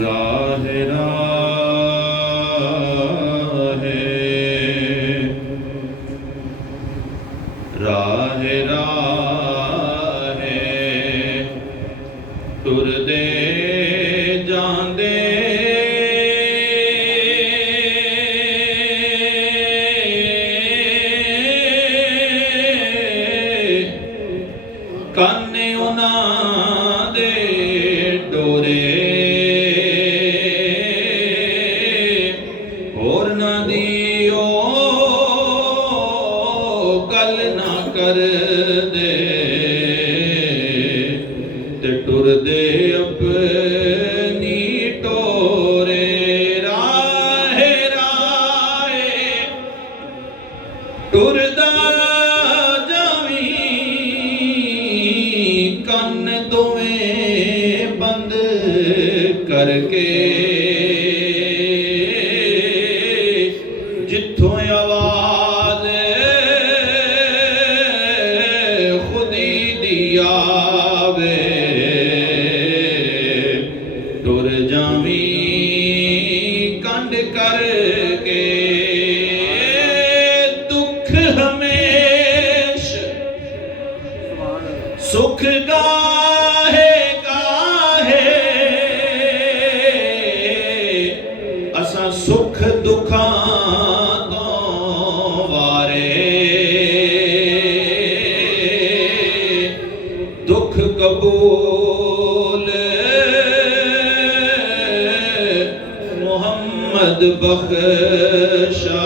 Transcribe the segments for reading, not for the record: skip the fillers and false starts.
ਰਾਹੇ ਰਾਹੇ ਰਾਹੇ ਤੁਰਦੇ ਜਾਂਦੇ ਕੰਨ ਉਹਨਾਂ ਦੇ ਡੋਰੇ ਹੋਰਨਾਂ ਦੀ ਉਹ ਗੱਲ ਨਾ ਕਰਦੇ ਤੇ ਟੁਰਦੇ ਆਪਣੀ ਟੋਰੇ ਰਾਹੇ ਰਾਹੇ ਟੁਰਦਾ ਕੰਨ ਦੋਵੇਂ ਬੰਦ ਕਰਕੇ ਜਿੱਥੋਂ ਆਵਾਜ਼ ਖੁਦੀ ਦੀ ਆਵੇ ਟੁਰ ਜਾਵੀਂ ਕੰਡ ਕਰਕੇ ਦੁੱਖ ਹਮੇਸ਼ ਸੁਖ ਗਾਹੇ ਗਾਹੇ ਅਸਾਂ ਸੁਖ ਦੁੱਖਾਂ ਤੋਂ ਵਾਰੇ ਦੁੱਖ ਕਬੂਲ ਮੁਹੰਮਦ ਬਖਸ਼ਾ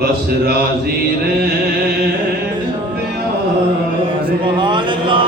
ਬਸ ਰਾਜ਼ੀ ਰਹਿਣ ਪਿਆਰੇ। ਸੁਭਾਨ ਅੱਲਾਹ।